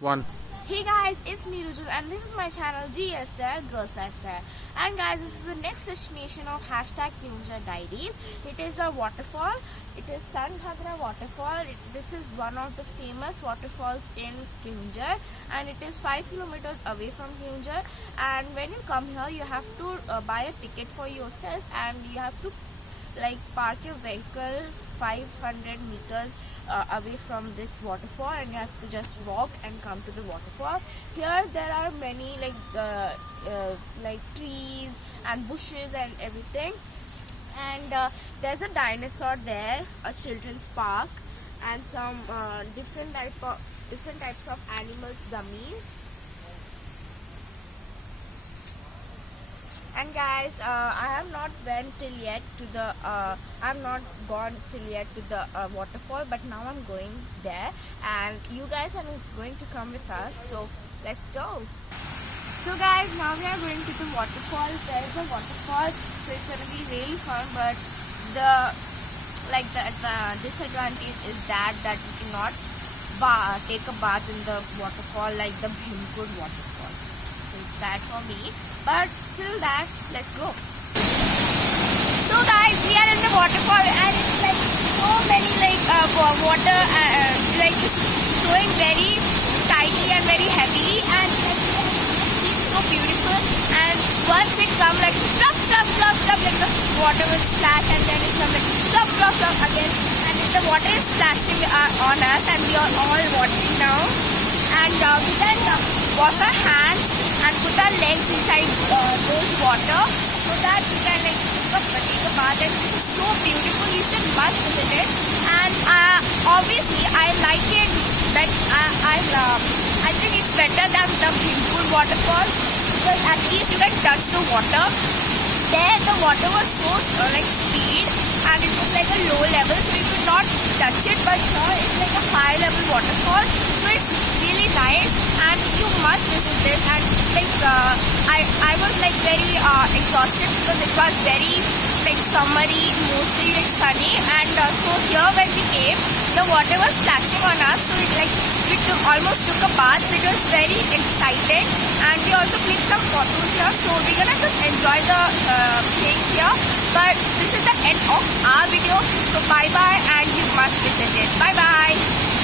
One. Hey guys, it's me Ruju and this is my channel GSL Girls Lifestyle. And guys, this is the next destination of hashtag Kyunja Diaries. It is a waterfall. It is Sanghagra waterfall. This is one of the famous waterfalls in Kyunja and it is 5 kilometers away from Kyunja. And when you come here, you have to buy a ticket for yourself and you have to park your vehicle 500 meters away from this waterfall, and you have to just walk and come to the waterfall. Here there are many trees and bushes and everything, and there's a dinosaur there, a children's park, and some different types of animals dummies. And guys, I have not went till yet to the I'm not gone till yet to the waterfall, but now I'm going there and you guys are going to come with us, so let's go. So guys, now we are going to the waterfall. There is a waterfall, so it's going to be really fun, but the disadvantage is that you cannot take a bath in the waterfall like the Bhimkud waterfall. So it's sad for me, but till that, let's go. So guys, we are in the waterfall and it's like so many water it's flowing very tightly and very heavily, and it's so beautiful. And once it comes like flop flop flop flop, like the water will splash, and then it comes like flop flop flop again, and the water is splashing on us, and we are all watching now. And we can wash our hands and put our legs inside those water so that we can take a bath. And it's so beautiful. You should must visit it. And obviously, I like it, but I think it's better than the Bhimkud waterfall because at least you can touch the water. There, the water was so speed, and it was like a low level, so you could not touch it. But here it's like a high level waterfall, so it's really nice, and you must visit this. And I was very exhausted because it was very summery, mostly sunny, and so here when we came, the water was splashing on us, so almost took a bath. So it was very exciting, and we also clicked some photos here. So we're gonna just enjoy the thing here. But this is the end of our video. So bye bye, and you must visit it. Bye bye.